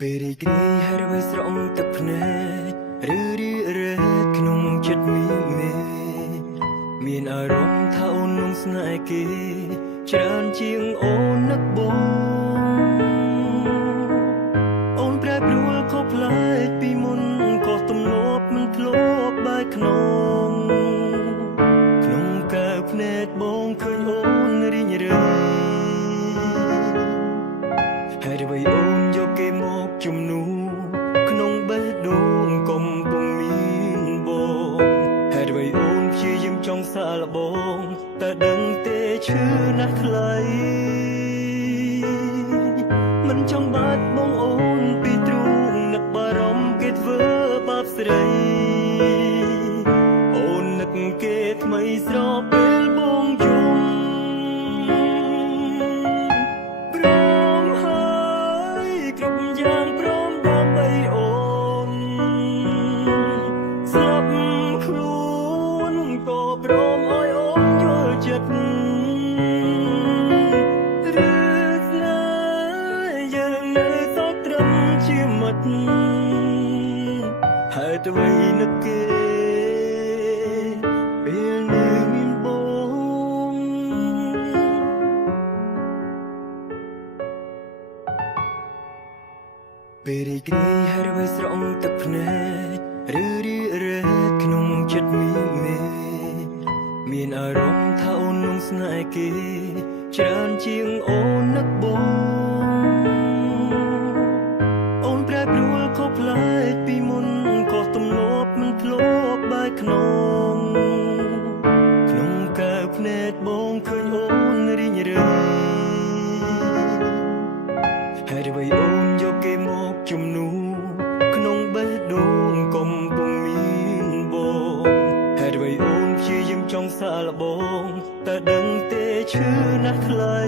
ពេលរីករាយហើយរវាយស្រង់ទឹកភ្នែកឬរីរែកក្នុងចិត្តមានអារម្មណ៍ថាអូននឹងស្នេហ៍គេច្រើនជាងអូននឹកបងអូនប្រែប្រួលខុសប្លែកពីមុនក៏ទំលាប់មិនធ្លាប់បែកក្នុងកែវភ្នែកបងឃើញអូនរីងរៃហើយអ្វីអូនយកគេមកជំនួសក្នុងបេះដូងកំពុងមានបងហើយអ្វីអូនព្យាយាមចង់សាកល្បងតែដឹងទេឈឺណាស់ថ្លៃមិនចង់បាត់បងអូនពីទ្រូងនឹកបារម្ភគេធ្វើបាបស្រីអូននឹកគេថ្មីស្រពេលបងយំព្រមហើយគ្រប់យ៉ាងព្រមដើម្បីអូនស្លាប់ខ្លួនក៏ព្រមឲ្យអូនយល់ចិត្តយើងនៅសោកត្រឹមជាមិត្តហើយអ្វីនឹកគេពេលនៅមានបងពេលរីករាយហើយរវាយស្រង់ទឹកភ្នែកឬរីរែកក្នុងចិត្តមានអារម្មណ៍ថាអូននឹងស្នេហ៍គេច្រើនជាងអូននឹកបងអូនប្រែប្រួលខុសប្លែកពីមុនក៏ទំលាប់មិនធ្លាប់បែកក្នុងកែវភ្នែកបងឃើញអូនរីងរៃហើយអ្វីអូនយកគេមកជំនួសក្នុងបេះដូងកំពុងមានបងហើយអ្វីអូនព្យាយាមចង់សាកល្បងតែដឹងទេឈឺណាស់ថ្លៃ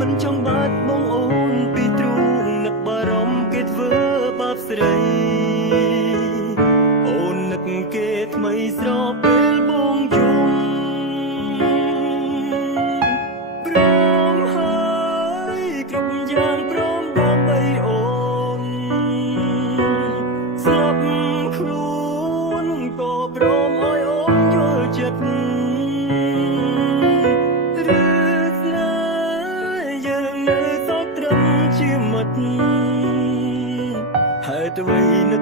មិនចង់បាត់បងអូនពីទ្រូងនឹកបារម្ភគេធ្វើបាបស្រីអូននឹកគេថ្មីស្រពេលបងយំព្រមហើយគ្រប់យ៉ាងព្រមដើម្បីអូនស្លាប់ខ្លួនក៏ព្រមឲ្យអូនយល់ចិត្តយើងនៅសោកត្រឹមជាមិត្តហើយអ្វីនឹក